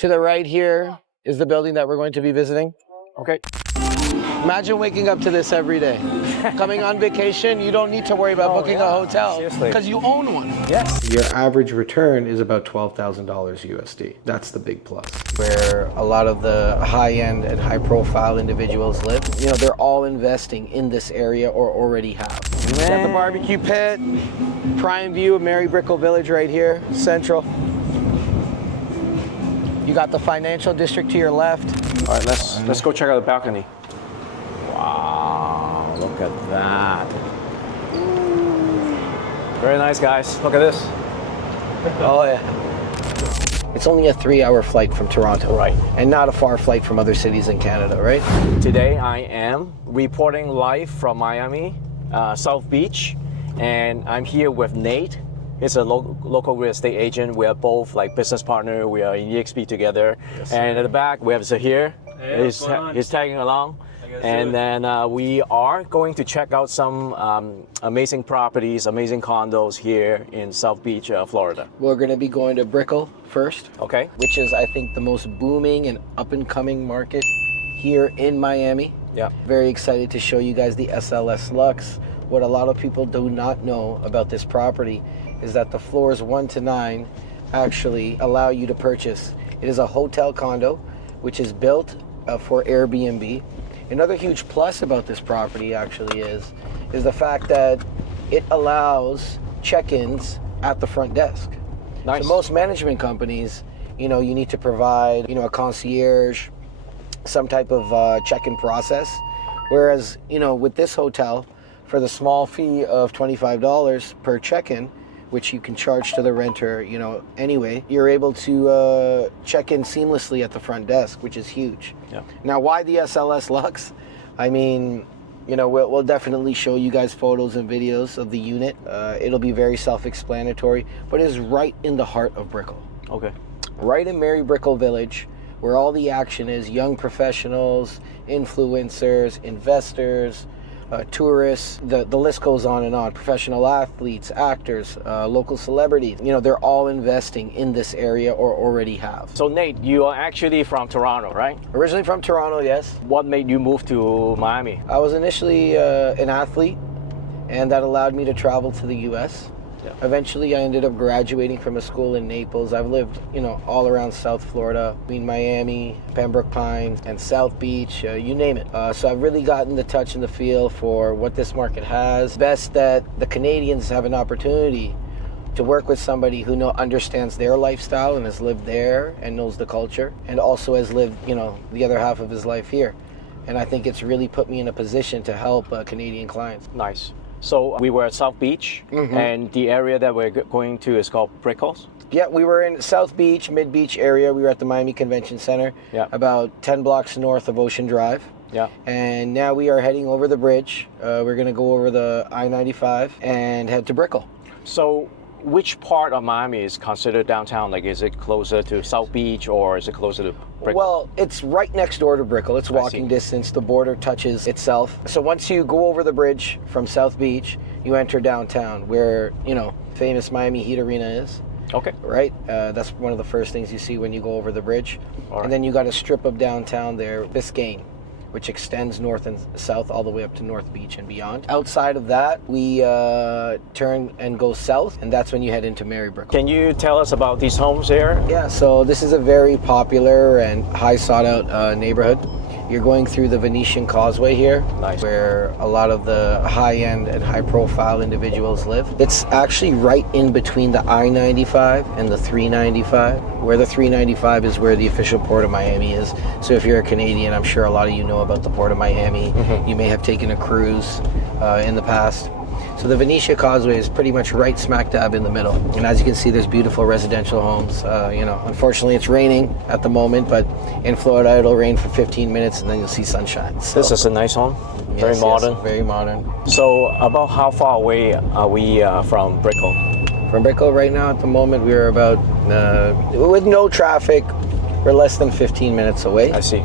To the right here is the building that we're going to be visiting. Okay. Imagine waking up to this every day. Coming on vacation, you don't need to worry about booking a hotel because you own one. Yes. Your average return is about $12,000 USD. That's the big plus. Where a lot of the high-end and high-profile individuals live, you know, they're all investing in this area or already have. You got the barbecue pit, prime view of Mary Brickell Village right here, central. You got the financial district to your left. All right, let's go check out the balcony. Wow, look at that. Very nice, guys. Look at this. Oh yeah. It's only a 3-hour flight from Toronto. Right. And not a far flight from other cities in Canada, right? Today I am reporting live from Miami, South Beach, and I'm here with Nate. He's a local real estate agent. We are both like business partner. We are in EXP together. Yes, and at the back we have Zahir. Hey, he's tagging along. And then we are going to check out some amazing properties, amazing condos here in South Beach, Florida. We're going to be going to Brickell first. Okay. Which is, I think, the most booming and up-and-coming market here in Miami. Yeah. Very excited to show you guys the SLS LUX. What a lot of people do not know about this property is that the floors 1 to 9 actually allow you to purchase. It is a hotel condo, which is built for Airbnb. Another huge plus about this property actually is the fact that it allows check-ins at the front desk. Nice. So most management companies, you know, you need to provide, you know, a concierge, some type of check-in process. Whereas, you know, with this hotel, for the small fee of $25 per check-in, which you can charge to the renter, you know, anyway, you're able to check in seamlessly at the front desk, which is huge. Yeah. Now, why the SLS LUX? I mean, you know, we'll definitely show you guys photos and videos of the unit. It'll be very self-explanatory, but it is right in the heart of Brickell. Okay. Right in Mary Brickell Village, where all the action is, young professionals, influencers, investors, tourists, the list goes on and on. Professional athletes, actors, local celebrities, you know, they're all investing in this area or already have. So Nate, you are actually from Toronto, right? Originally from Toronto, yes. What made you move to Miami? I was initially an athlete, and that allowed me to travel to the US. Yeah. Eventually, I ended up graduating from a school in Naples. I've lived, you know, all around South Florida, between Miami, Pembroke Pines, and South Beach, you name it. So I've really gotten the touch and the feel for what this market has. Best that the Canadians have an opportunity to work with somebody who understands their lifestyle and has lived there and knows the culture, and also has lived, you know, the other half of his life here. And I think it's really put me in a position to help Canadian clients. Nice. So we were at South Beach, and the area that we're going to is called Brickell. Yeah, we were in South Beach, Mid-Beach area. We were at the Miami Convention Center, about 10 blocks north of Ocean Drive. Yeah. And now we are heading over the bridge. We're going to go over the I-95 and head to Brickell. So which part of Miami is considered downtown? Like, is it closer to South Beach or is it closer to Brickell? Well, it's right next door to Brickell. It's walking distance. The border touches itself. So once you go over the bridge from South Beach, you enter downtown where, you know, famous Miami Heat Arena is. Okay. Right? That's one of the first things you see when you go over the bridge. All And then you got a strip of downtown there, Biscayne, which extends north and south all the way up to North Beach and beyond. Outside of that, we turn and go south, and that's when you head into Mary Brickell. Can you tell us about these homes here? Yeah, so this is a very popular and high sought out neighborhood. You're going through the Venetian Causeway here, where a lot of the high-end and high-profile individuals live. It's actually right in between the I-95 and the 395, where the 395 is where the official Port of Miami is. So if you're a Canadian, I'm sure a lot of you know about the Port of Miami. You may have taken a cruise in the past. So the Venetian Causeway is pretty much right smack dab in the middle. And as you can see, there's beautiful residential homes. You know, unfortunately it's raining at the moment, but in Florida it'll rain for 15 minutes and then you'll see sunshine. So, this is a nice home, very modern. Yes, very modern. So about how far away are we from Brickell? From Brickell right now at the moment we're about, with no traffic, we're less than 15 minutes away. I see.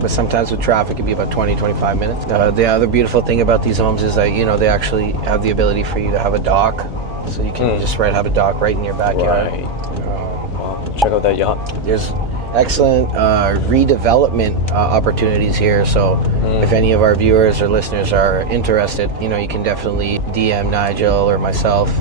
But sometimes with traffic, it can be about 20, 25 minutes. The other beautiful thing about these homes is that, you know, they actually have the ability for you to have a dock. So you can just have a dock right in your backyard. Right. check out that yacht. There's excellent redevelopment opportunities here. So if any of our viewers or listeners are interested, you know, you can definitely DM Nigel or myself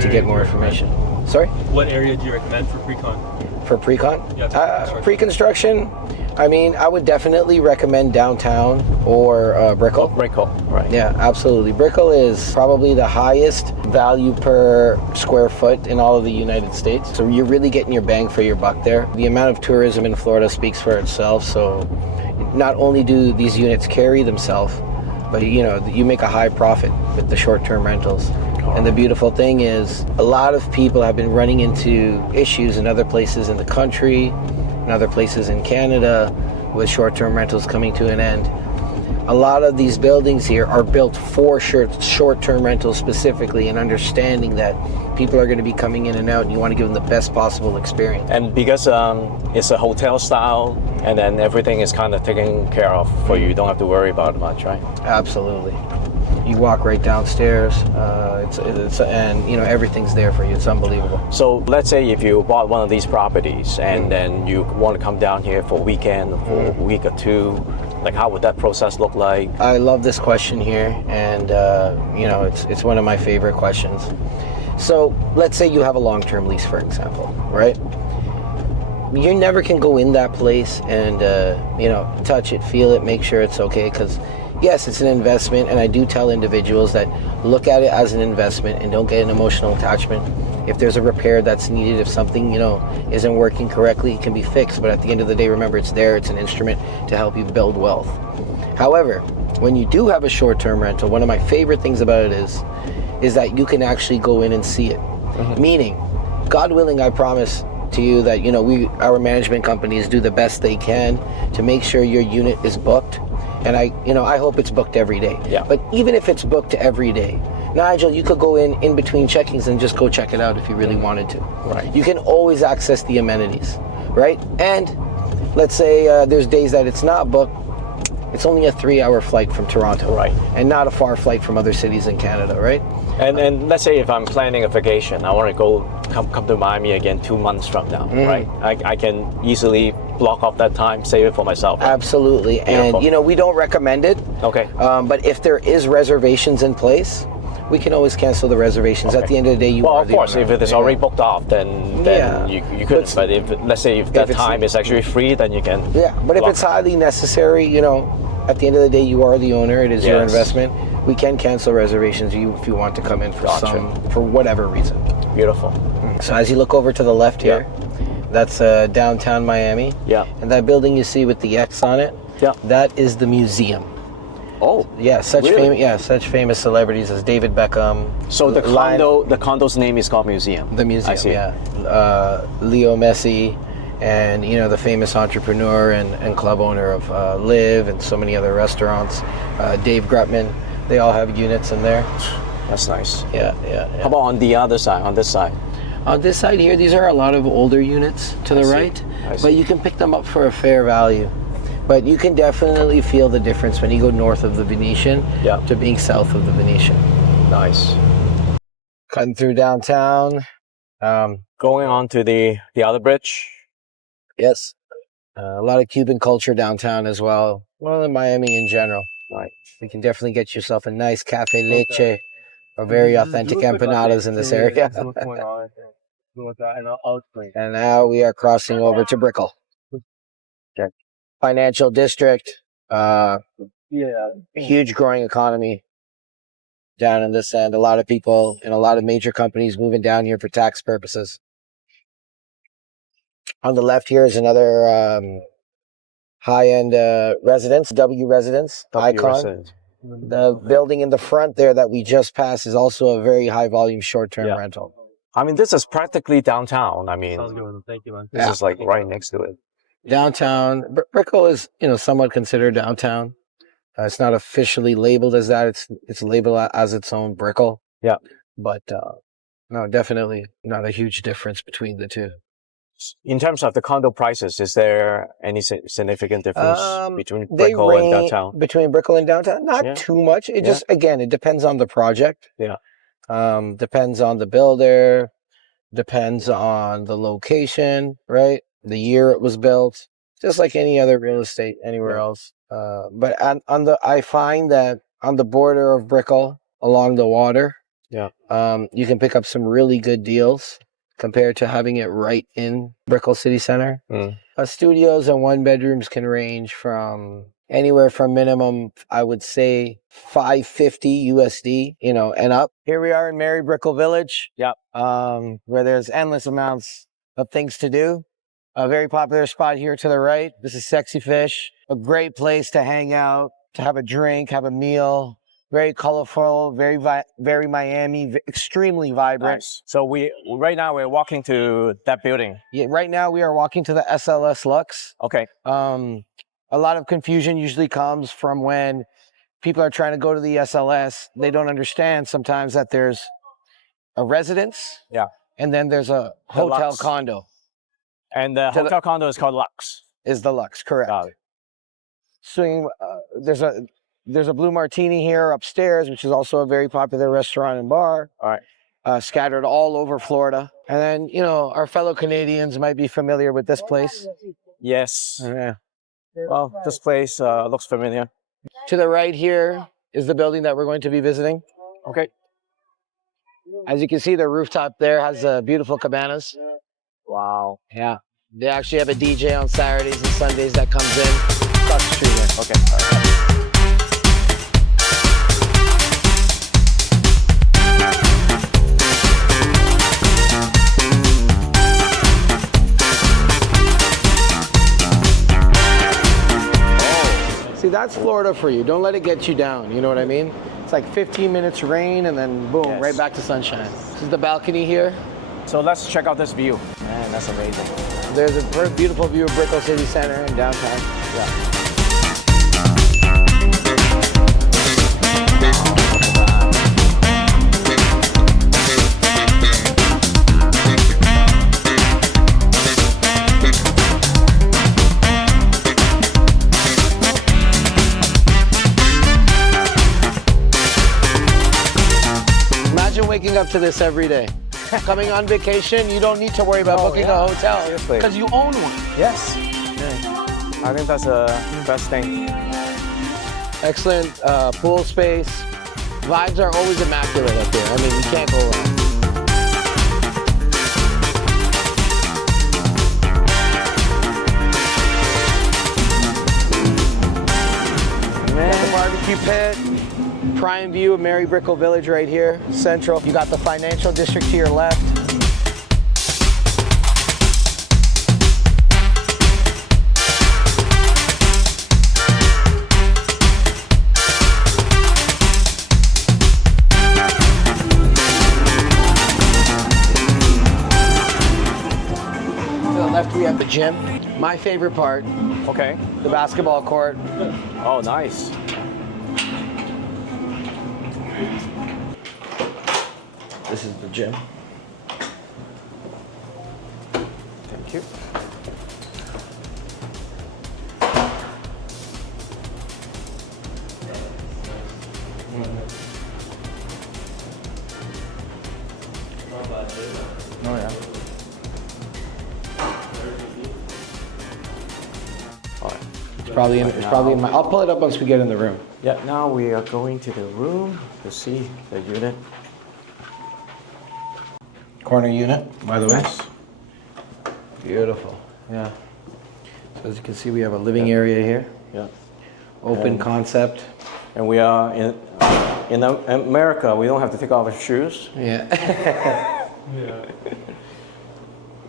to get more information. Sorry? What area do you recommend for pre-con? For pre-con? Yeah, pre-construction, I mean, I would definitely recommend downtown or Brickell. Brickell, right. Yeah, absolutely. Brickell is probably the highest value per square foot in all of the United States. So you're really getting your bang for your buck there. The amount of tourism in Florida speaks for itself. So not only do these units carry themselves, but you know, you make a high profit with the short-term rentals. And the beautiful thing is a lot of people have been running into issues in other places in the country, in other places in Canada, with short-term rentals coming to an end. A lot of these buildings here are built for short-term rentals specifically, and understanding that people are going to be coming in and out, and you want to give them the best possible experience. And because it's a hotel style, and then everything is kind of taken care of for you. You don't have to worry about it much, right? Absolutely. You walk right downstairs, and you know, everything's there for you. It's unbelievable. So let's say if you bought one of these properties and then you want to come down here for a weekend, for a week or two, like how would that process look like? I love this question here, and you know, it's one of my favorite questions. So let's say you have a long-term lease, for example, right? You never can go in that place and you know, touch it, feel it, make sure it's okay, because yes, it's an investment, and I do tell individuals that look at it as an investment and don't get an emotional attachment. If there's a repair that's needed, if something, you know, isn't working correctly, it can be fixed. But at the end of the day, remember, it's there. It's an instrument to help you build wealth. However, when you do have a short-term rental, one of my favorite things about it is that you can actually go in and see it. Meaning, God willing, I promise to you that, you know, our management companies do the best they can to make sure your unit is booked. And I hope it's booked every day. Yeah. But even if it's booked every day, Nigel, you could go in between check-ins and just go check it out if you really wanted to. Right. You can always access the amenities, right? And let's say there's days that it's not booked. It's only a 3-hour flight from Toronto. Right. And not a far flight from other cities in Canada, right? And let's say if I'm planning a vacation, I want to come to Miami again 2 months from now, right? I can easily block off that time, save it for myself. Right? Absolutely. Beautiful. And you know, we don't recommend it. Okay. But if there is reservations in place, we can always cancel the reservations. At the end of the day, you are the owner. Well, of course, if it is already booked off, then you couldn't. But if, let's say, if that time is actually free, then you can. Yeah, but if it's highly necessary, you know, at the end of the day, you are the owner. It is your investment. We can cancel reservations if you want to come in for whatever reason. Beautiful. So as you look over to the left here, that's downtown Miami. Yeah. And that building you see with the X on it, that is the museum. Oh. Yeah, such famous celebrities as David Beckham. So the condo's name is called Museum. The museum, I see. Leo Messi, and you know, the famous entrepreneur and club owner of Live and so many other restaurants. Dave Grutman, they all have units in there. That's nice. Yeah. How about on the other side, on this side? On this side here, these are a lot of older units to the right, but you can pick them up for a fair value. But you can definitely feel the difference when you go north of the Venetian to being south of the Venetian. Nice. Cutting through downtown. Going on to the other bridge. Yes. A lot of Cuban culture downtown as well. Well, in Miami in general. Right. You can definitely get yourself a nice cafe leche or very authentic empanadas in this area. And now we are crossing over to Brickell. Financial district. Huge growing economy down in this end. A lot of people and a lot of major companies moving down here for tax purposes. On the left here is another high-end residence, W residence, Icon. The building in the front there that we just passed is also a very high-volume short-term rental. I mean, this is practically downtown. I mean, Sounds good. Thank you, man. This is like right next to it. Downtown, Brickell is, you know, somewhat considered downtown. It's not officially labeled as that. It's labeled as its own Brickell. Yeah. But no, definitely not a huge difference between the two. In terms of the condo prices, is there any significant difference between Brickell and downtown? Between Brickell and downtown, not too much. It just, again, it depends on the project. Yeah. Depends on the builder. Depends on the location, right? The year it was built, just like any other real estate anywhere else. But I find that on the border of Brickell, along the water, you can pick up some really good deals compared to having it right in Brickell City Center. Studios and one bedrooms can range from anywhere from minimum, I would say, $550 USD, and up. Here we are in Mary Brickell Village, where there's endless amounts of things to do. A very popular spot here to the right. This is Sexy Fish, a great place to hang out, to have a drink, have a meal. Very colorful, very Miami, extremely vibrant. Nice. So right now we're walking to that building. Yeah, right now we are walking to the SLS LUX. Okay. A lot of confusion usually comes from when people are trying to go to the SLS. They don't understand sometimes that there's a residence, and then there's a hotel Lux. condo. And the hotel condo is called Lux. Is the Lux, correct? Got it. So there's a Blue Martini here upstairs, which is also a very popular restaurant and bar. All right. Scattered all over Florida. And then, our fellow Canadians might be familiar with this place. Yes. Yeah. Well, this place looks familiar. To the right here is the building that we're going to be visiting. Okay. As you can see, the rooftop there has beautiful cabanas. Wow. Yeah. They actually have a DJ on Saturdays and Sundays that comes in across the street there. Okay. All right. See, that's Florida for you. Don't let it get you down. You know what I mean? It's like 15 minutes rain and then boom, right back to sunshine. This is the balcony here. So let's check out this view. Man, that's amazing. There's a beautiful view of Brickell City Center in downtown. Yeah. Imagine waking up to this every day. Coming on vacation, you don't need to worry about booking a hotel because you own one. Yes. Yeah. I think that's the best thing. Excellent pool space. Vibes are always immaculate up there. I mean, you can't go wrong. Man. The barbecue pit. Prime view of Mary Brickell Village right here, central. You got the financial district to your left. To the left we have the gym. My favorite part, Okay. the basketball court. Oh, nice. This is the gym. Thank you. Oh yeah. All right. It's probably in my. I'll pull it up once we get in the room. Yeah. Now we are going to the room to see the unit. Corner unit, by the way. Nice. Beautiful. Yeah. So as you can see, we have a living area here. Yeah. Open concept. And we are in America. We don't have to take off our shoes. Yeah. Yeah.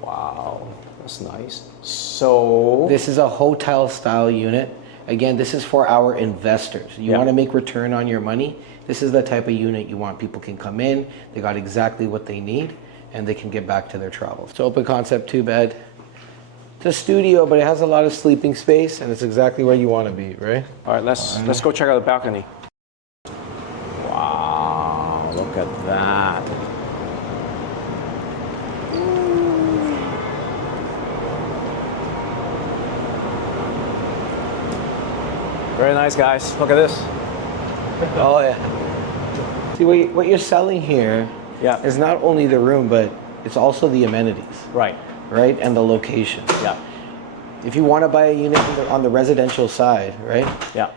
Wow, that's nice. So This is a hotel style unit. Again, this is for our investors. You want to make return on your money. This is the type of unit you want. People can come in, they got exactly what they need, and they can get back to their travels. It's open concept, 2-bed. It's a studio, but it has a lot of sleeping space, and it's exactly where you want to be, right? all right, let's go check out the balcony. Wow, look at that. Very nice, guys. Look at this. Oh yeah. See, what you're selling here Yeah. is not only the room, but it's also the amenities, Right. right? And the location. Yeah. If you want to buy a unit on the residential side, right? Yeah.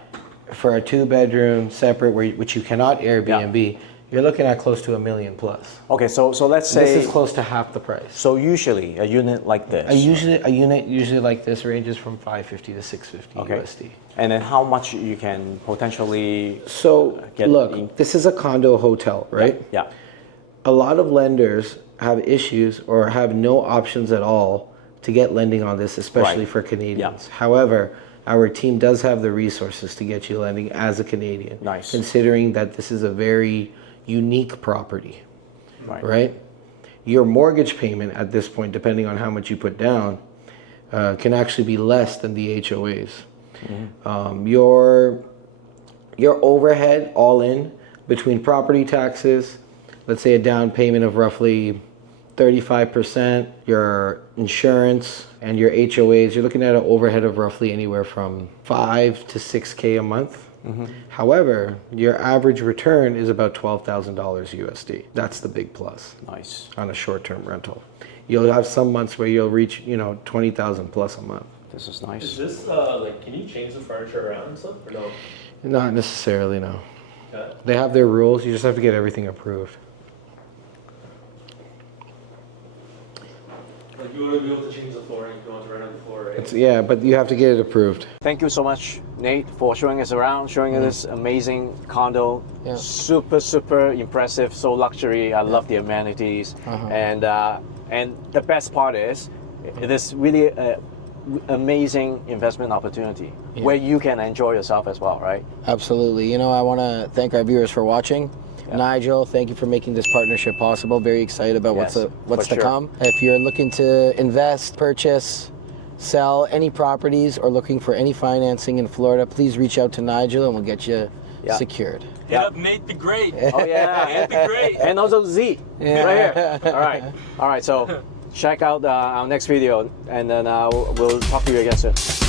For a 2-bedroom separate, which you cannot Airbnb, you're looking at close to $1 million plus. Okay, so let's say This is close to half the price. So usually a unit like this. A unit usually like this ranges from $550 to $650 Okay. USD. And then how much you can potentially So get look, this is a condo hotel, right? Yeah. A lot of lenders have issues or have no options at all to get lending on this, especially Right. for Canadians. Yeah. However, our team does have the resources to get you lending as a Canadian. Nice. Considering that this is a very unique property, Right. right? Your mortgage payment at this point, depending on how much you put down, can actually be less than the HOAs. Your overhead all in between property taxes, let's say a down payment of roughly 35%, your insurance and your HOAs, you're looking at an overhead of roughly anywhere from 5 to 6K a month. However, your average return is about $12,000 USD. That's the big plus Nice. on a short-term rental. You'll have some months where you'll reach, 20,000 plus a month. This is nice. Is this like, can you change the furniture around and stuff, or no? Not necessarily, no. Okay. They have their rules. You just have to get everything approved. Like you wouldn't be able to change the flooring if you want to rent out the floor, right? Yeah, but you have to get it approved. Thank you so much, Nate, for showing us around, showing us this amazing condo. Yeah. Super impressive, so luxury. I love the amenities, and the best part is, it is really an amazing investment opportunity where you can enjoy yourself as well, right? Absolutely. I want to thank our viewers for watching. Nigel, thank you for making this partnership possible. Very excited about Yes, what's for to sure. come. If you're looking to invest, purchase, sell any properties or looking for any financing in Florida, please reach out to Nigel and we'll get you secured. Hit up Nate the Great. Oh yeah, Nate the Great. and also Z right here. All right. So check out our next video, and then we'll talk to you again soon.